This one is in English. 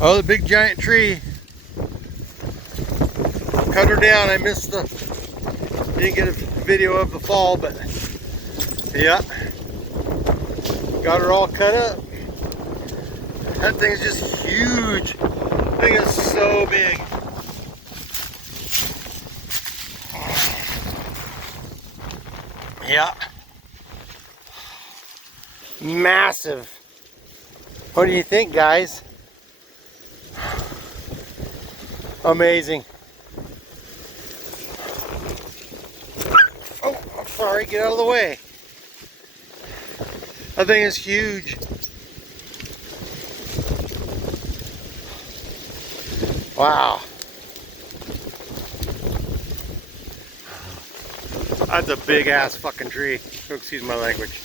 Oh, the big giant tree. Cut her down. I missed didn't get a video of the fall, but yeah. Got her all cut up. That thing's just huge. That thing is so big. Yeah. Massive. What do you think, guys? Amazing. Oh, I'm sorry, get out of the way. That thing is huge. Wow. That's a big ass fucking tree. Excuse my language.